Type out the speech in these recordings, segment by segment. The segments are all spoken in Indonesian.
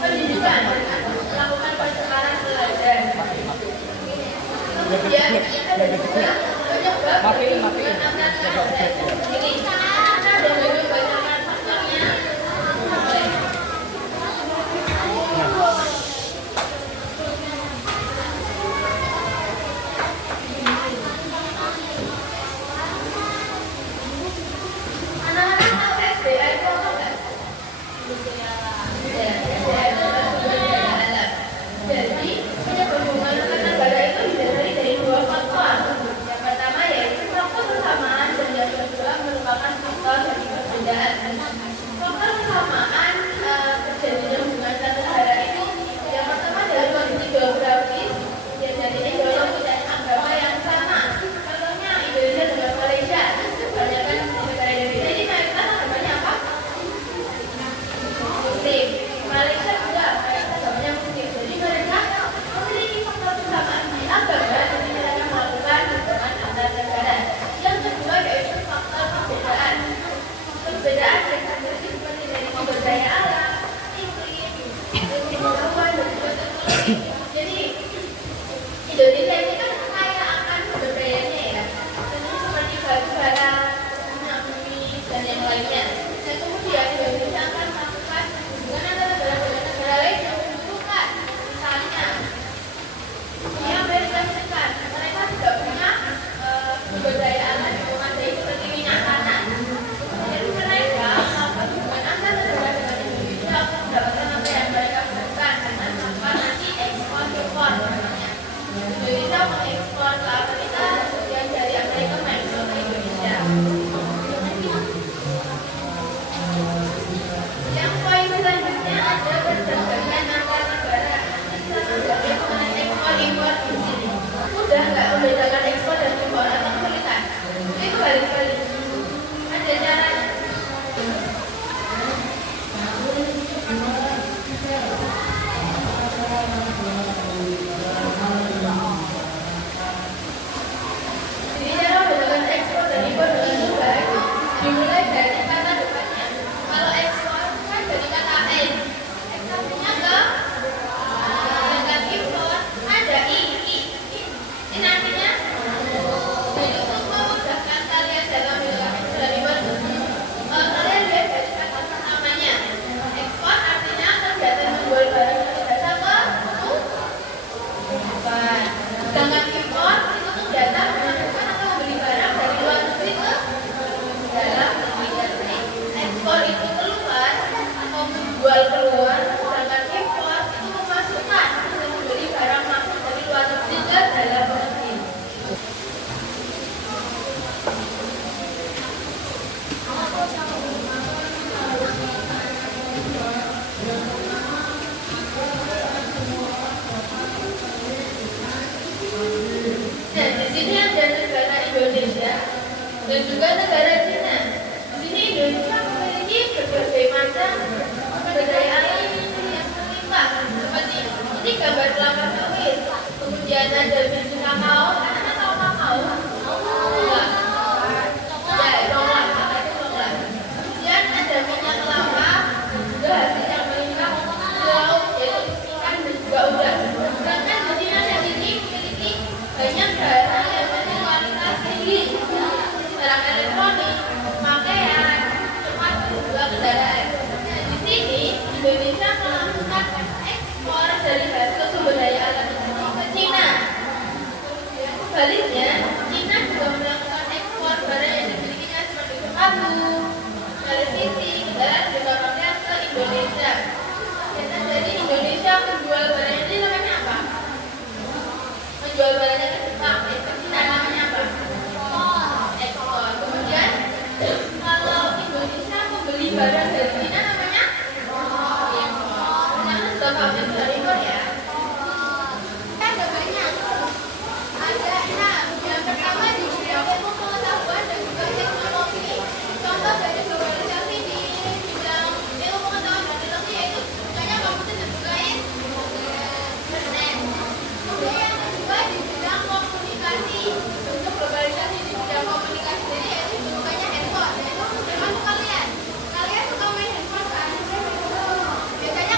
pendidikan dengan melakukan pertukaran belajar. Kemudian ada juga penyebab hubungan antar negara itu sendiri. Karena ada banyak faktornya. Anak-anak SBA itu apa enggak? Jadi, penyebab hubungan antar negara itu didasari dari dua faktor. Yang pertama yaitu faktor kesamaan dan yang kedua merupakan faktor dari perbedaan. Faktor kesamaan terjadinya hubungan antar negara itu yang pertama dari kondisi geografis, ya jadi Indonesia punya agama yang sama. Contohnya Indonesia dengan Malaysia, kebanyakan negara Indonesia ini mayoritas agamanya apa? Muslim. Malaysia juga mayoritas agamanya Muslim. Jadi mereka memiliki faktor kesamaan di agama jadi mereka melakukan hubungan antar negara. Yang kedua yaitu faktor perbedaan. Perbedaan yang terjadi seperti dari sumber daya alam, iklim, pengetahuan dan juga teknologi. Jadi Indonesia ini kan kaya akan sumber dayanya ya. Tentu seperti batu bara, minyak bumi dan yang lainnya. Dan kemudian Indonesia akan melakukan hubungan antar negara dengan negara lain yang membutuhkan. Misalnya di Amerika Serikat, mereka juga punya sumber daya alam yang memadai seperti minyak tanah. Jadi mereka melakukan hubungan antar negara dengan Indonesia untuk mendapatkan apa yang mereka butuhkan dengan melakukan nanti ekspor impor namanya. Indonesia mengekspor ke Amerika, yang dari Amerika mengekspor ke Indonesia. Yang poin selanjutnya ada perdagangan antar negara. Kita mengenai ekspor impor di sini. Mudah nggak membedakan ekspor dan impor atau kesulitan? Itu balik-balik. Ada caranya. Jadi cara membedakan ekspor dan impor dengan mudah dimulai dari kata depannya. Kalau ekspor kan dari kata X, X artinya ke, sedangkan impor ada I. Ini artinya jadi untuk memudahkan kalian dalam membedakan ekspor dan impor. Kalian lihat dari kata pertamanya. Ekspor artinya kegiatan menjual barang dari dasar ke bukan. Sedangkan impor itu kegiatan memasukkan atau membeli barang dari luar negeri ke dalam negeri. Ekspor itu keluar atau menjual keluar, sedangkan impor itu memasukkan atau membeli barang masuk dari luar negeri ke dalam negeri. Nah, di sini ada negara Indonesia dan juga negara Cina. Di sini Indonesia memiliki berbagai macam sumber daya alam yang berlimpah. Seperti ini gambar kelapa sawit. Kemudian ada biji kakao. Anak-anak tahu kakao? Enggak. Ya, coklat. Makanya coklat. Kemudian ada minyak kelapa. Juga hasil yang melimpah di laut yaitu ikan dan juga udang. Sedangkan di Cina yang ini memiliki banyak barang yang memiliki kualitas tinggi. Barang elektronik, pakaian, tempat juga kendaraan. Nah, di sini Indonesia melakukan ekspor dari hasil sumber daya alam ini ke Cina. Sebaliknya, Cina juga melakukan ekspor barang yang dimilikinya seperti sepatu, televisi, dan juga pakaian ke Indonesia. Jadi Indonesia menjual barang ini namanya apa? Menjual barangnya ke Jepang, ke Cina namanya apa? Ekspor. Kemudian kalau Indonesia membeli barang dari Cina namanya impor. Jangan sudah paham ekspor impor ya. Ada banyak. Ada 6. Yang pertama di bidang ilmu pengetahuan dan juga teknologi. Contoh dari globalisasi di bidang ilmu pengetahuan dan teknologi yaitu bukanya komputer dan juga internet. Kemudian yang kedua di bidang komunikasi. Untuk globalisasi di bidang komunikasi sendiri yaitu bukanya handphone. Yaitu termasuk kalian. Kalian suka main handphone kan? Biasanya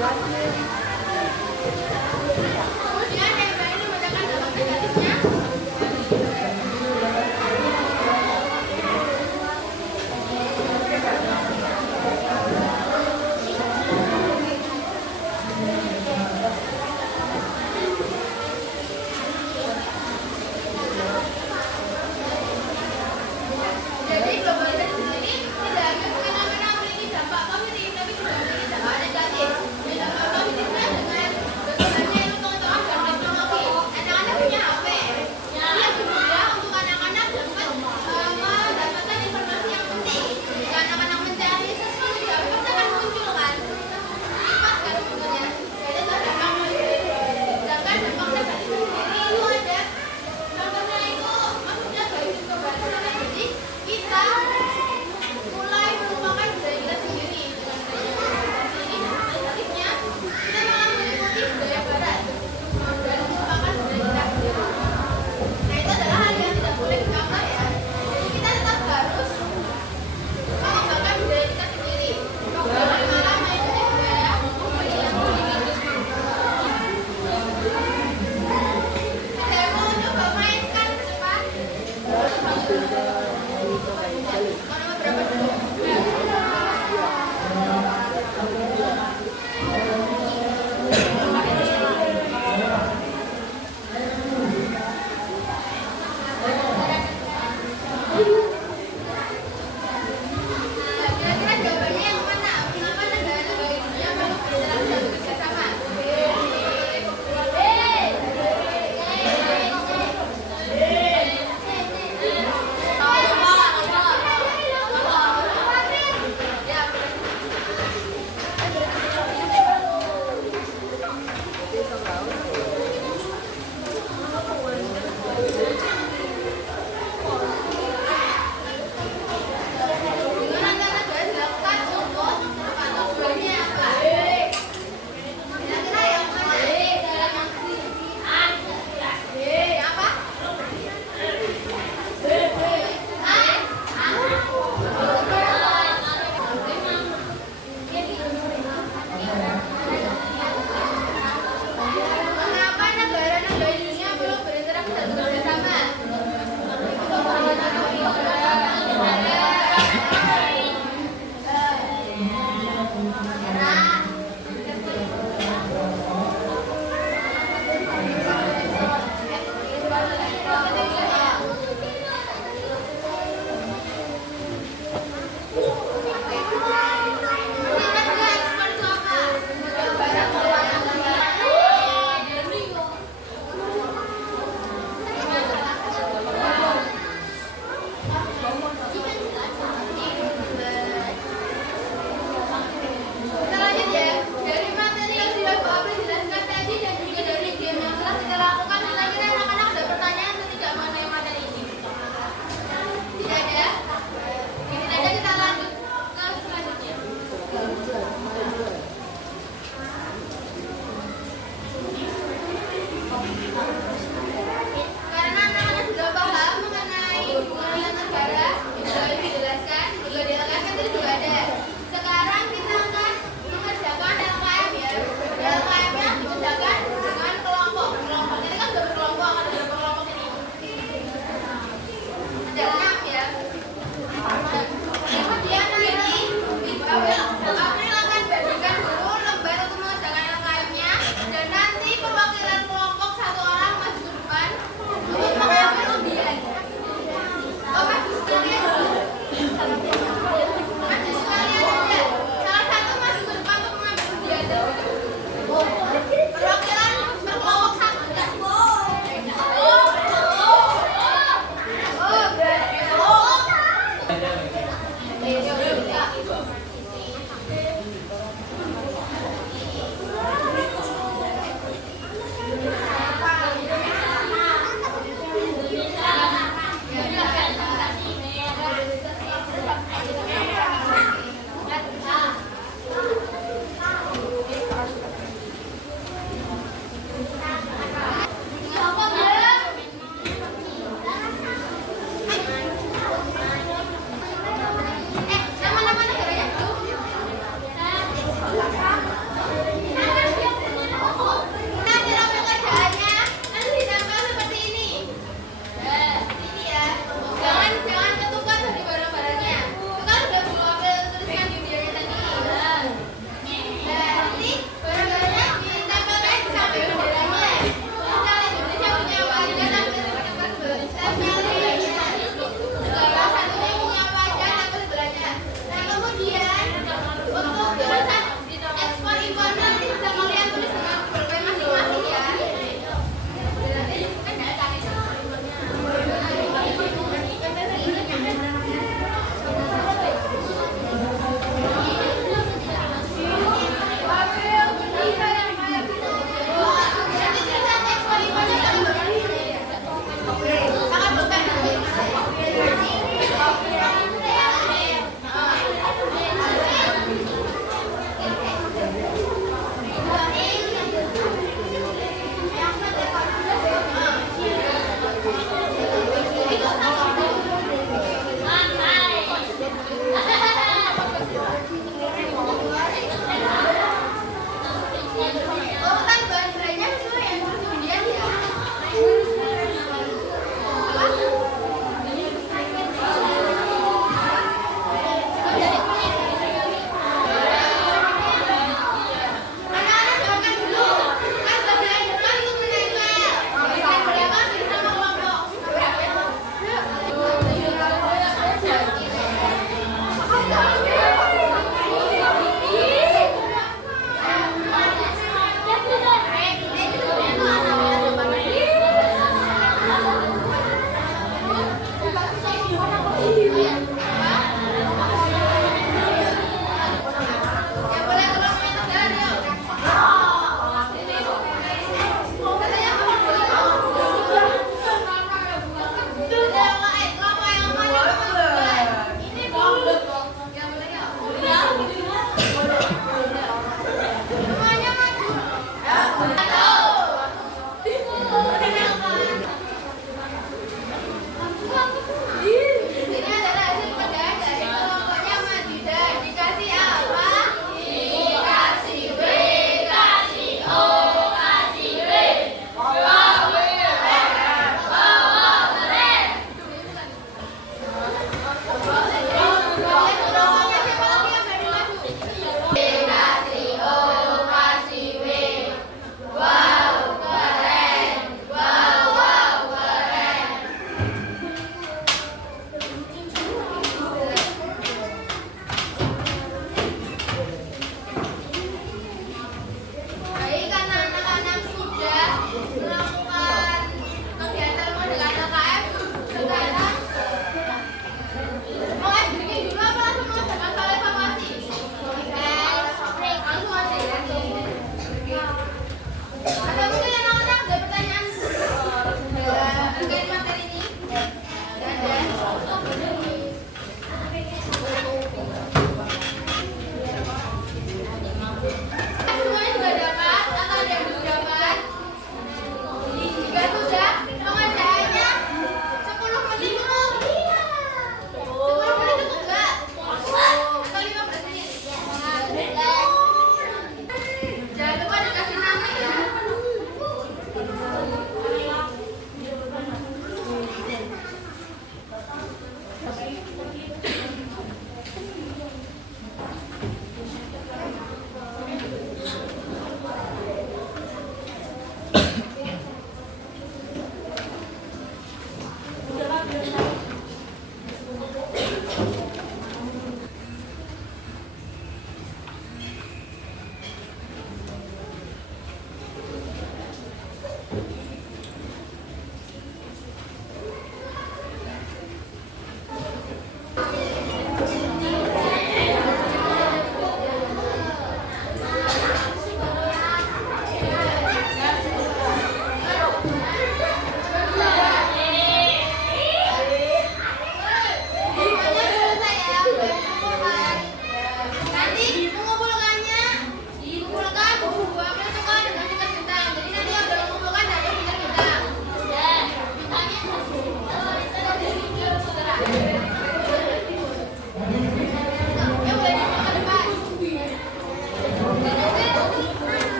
Kemudian yang berani menggunakan dampak negatifnya. Jadi globalisasi sendiri tidak hanya fenomena memiliki dampak positif, tapi juga memiliki dampak negatif. Dan dampak positif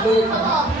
Aduh,